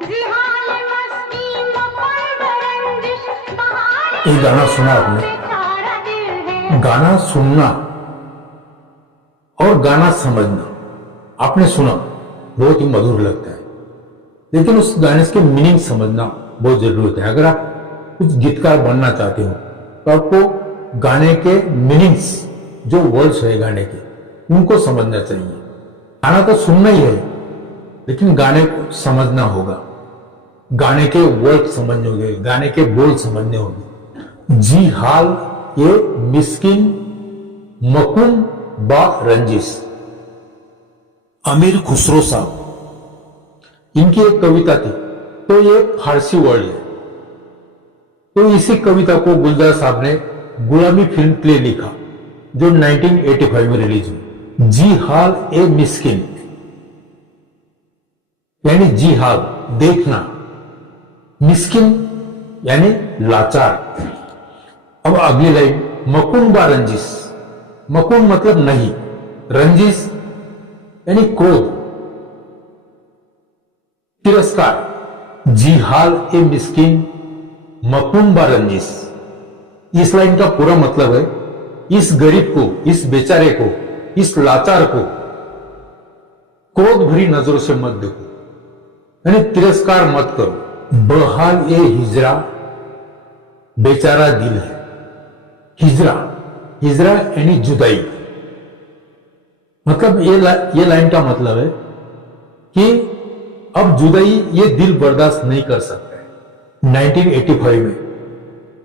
ये गाना सुना आपने? गाना सुनना और गाना समझना आपने सुना, बहुत ही मधुर लगता है, लेकिन उस गाने के मीनिंग समझना बहुत जरूरी होता है। अगर आप कुछ गीतकार बनना चाहते हो तो आपको गाने के मीनिंग्स, जो वर्ड्स है गाने के, उनको समझना चाहिए। गाना तो सुनना ही है, लेकिन गाने को समझना होगा, गाने के वर्ड समझने होंगे, गाने के बोल समझने होंगे। जी हाल ये मिस्किन मकुन बा रंजिश, अमीर खुसरो साहब, इनकी एक कविता थी, तो ये फारसी वर्ड है। तो इसी कविता को गुलजार साहब ने गुलामी फिल्म प्ले लिखा, जो 1985 में रिलीज हुई। जी हाल ए मिस्किन यानी जी हाल देखना, मिस्किन यानी लाचार। अब अगली लाइन, मकुन बा रंजिश, मकुन मतलब नहीं, रंजिश यानी क्रोध, तिरस्कार। जी हाल ए मिस्किन मकुन बा रंजिश, इस लाइन का पूरा मतलब है, इस गरीब को, इस बेचारे को, इस लाचार को क्रोध भरी नजरों से मत देखो, यानी तिरस्कार मत करो। बहाल ए हिजरा, बेचारा दिल है। हिजरा, हिजरा यानी जुदाई। मतलब ये लाइन का मतलब है कि अब जुदाई ये दिल बर्दाश्त नहीं कर सकता है। 1985 में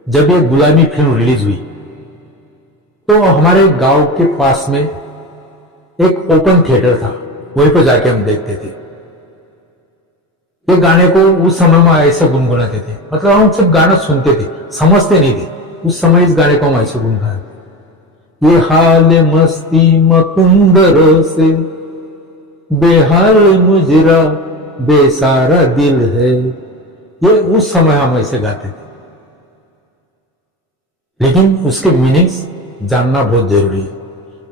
जब ये गुलामी फिल्म रिलीज हुई, तो हमारे गांव के पास में एक ओपन थिएटर था, वहीं पर जाके हम देखते थे। ये गाने को उस समय में ऐसे गुनगुनाते थे, मतलब हम सिर्फ गाना सुनते थे, समझते नहीं थे। उस समय इस गाने को हम ऐसे गुनगुनाते, ये हाल मस्ती मकुंदर से बेहाल मुजरा बेसारा दिल है, ये उस समय हम ऐसे गाते थे। लेकिन उसके मीनिंग्स जानना बहुत जरूरी है।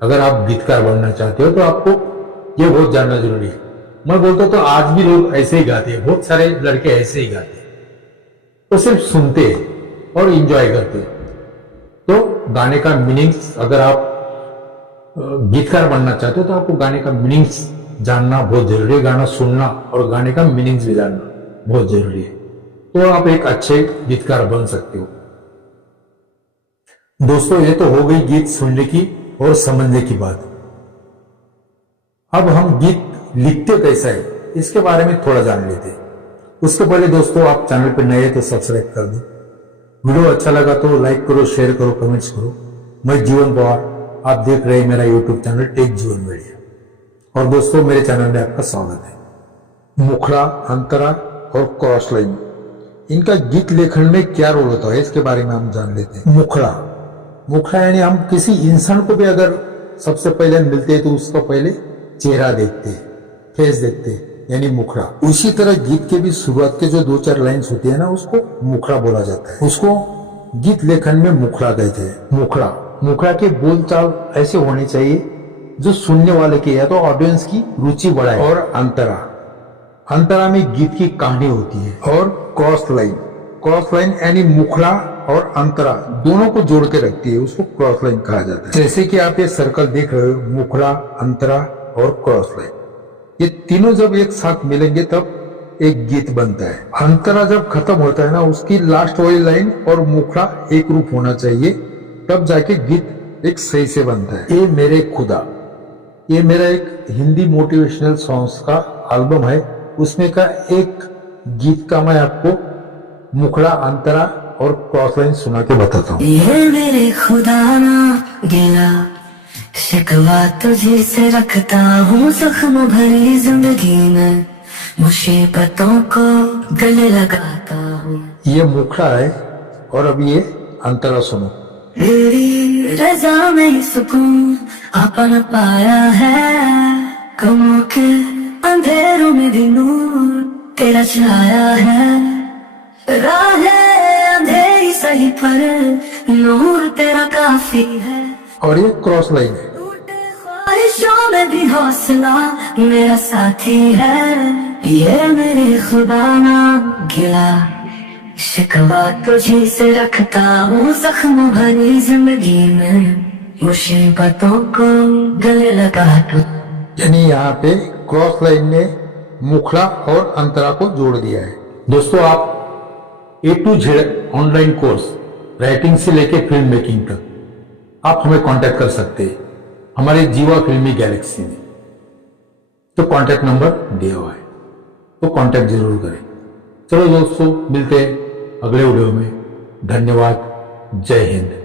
अगर आप गीतकार बनना चाहते हो तो आपको ये बहुत जानना जरूरी है। मैं बोलता तो आज भी लोग ऐसे ही गाते हैं, बहुत सारे लड़के ऐसे ही गाते हैं, वो सिर्फ सुनते हैं और इंजॉय करते हैं। तो गाने का मीनिंग्स, अगर आप गीतकार बनना चाहते हो तो आपको गाने का मीनिंग्स जानना बहुत जरूरी है। गाना सुनना और गाने का मीनिंग्स भी जानना बहुत जरूरी है, तो आप एक अच्छे गीतकार बन सकते हो। दोस्तों, ये तो हो गई गीत सुनने की और समझने की बात। अब हम गीत लिखते कैसा है, इसके बारे में थोड़ा जान लेते हैं। उसके पहले दोस्तों, आप चैनल पर नए हैं तो सब्सक्राइब कर दो। वीडियो अच्छा लगा तो लाइक करो, शेयर करो, कमेंट्स करो। मैं जीवन पवार, आप देख रहे हैं मेरा यूट्यूब चैनल टेक जीवन मीडिया। और दोस्तों, मेरे चैनल में आपका स्वागत है। मुखड़ा, अंतरा और क्रॉस लाइन, इनका गीत लेखन में क्या रोल होता है, इसके बारे में हम जान लेते हैं। मुखड़ा, मुखड़ा यानी हम किसी इंसान को भी अगर सबसे पहले मिलते हैं तो उसका पहले चेहरा देखते हैं, फेस देखते हैं, यानी मुखड़ा। उसी तरह गीत के भी शुरुआत के जो 2-4 लाइन्स होती है ना, उसको मुखड़ा बोला जाता है। उसको गीत लेखन में मुखड़ा कहते हैं। मुखड़ा, मुखड़ा के बोलचाल ऐसे होने चाहिए जो सुनने वाले के या तो ऑडियंस की रुचि बढ़ाए। और अंतरा, अंतरा में गीत की कहानी होती है। और क्रॉस लाइन, क्रॉस लाइन यानी मुखड़ा और अंतरा दोनों को जोड़ के रखती है, उसको क्रॉस लाइन कहा जाता है। जैसे कि आप ये सर्कल देख रहे हो, मुखड़ा, अंतरा और क्रॉस लाइन, ये तीनों जब एक साथ मिलेंगे तब एक गीत बनता है। अंतरा जब खत्म होता है ना, उसकी लास्ट वाली लाइन और मुखड़ा एक रूप होना चाहिए, तब जाके गीत एक सही से बनता है। ये मेरे खुदा, ये मेरा एक हिंदी मोटिवेशनल सॉन्ग्स का एल्बम है, उसमें का एक गीत का मैं आपको मुखड़ा, अंतरा और क्रॉस लाइन सुना के बताता हूँ। ये मेरे खुदा ना गिला शिकवा तुझे से रखता हूँ, जख्म भरी जिंदगी में मुसीबतों को गले लगाता हूँ। ये मुखड़ा है और अब ये अंतरा सुनो। तेरी रजा में ही सुकून अपन पाया है, गमों के अंधेरों में भी नूर तेरा छाया है। राहें अंधेरी सही पर नूर तेरा काफी है। और ये क्रॉस लाइन है। टूटे ख्वाहिशों में भी हौसला मेरा साथी है। ये मेरे खुदा ना गिला शिकवा तुझे से रखता हूँ जख्म भरी जिंदगी में मुसीबतों को गले लगा तो। यानी यहाँ पे क्रॉस लाइन ने मुखड़ा और अंतरा को जोड़ दिया है। दोस्तों, आप A to Z online course writing से लेके फिल्म मेकिंग तक आप हमें कांटेक्ट कर सकते हैं हमारे जीवा फिल्मी गैलेक्सी में। तो कांटेक्ट नंबर दिया हुआ है, तो कांटेक्ट जरूर करें। चलो दोस्तों, मिलते हैं अगले वीडियो में। धन्यवाद। जय हिंद।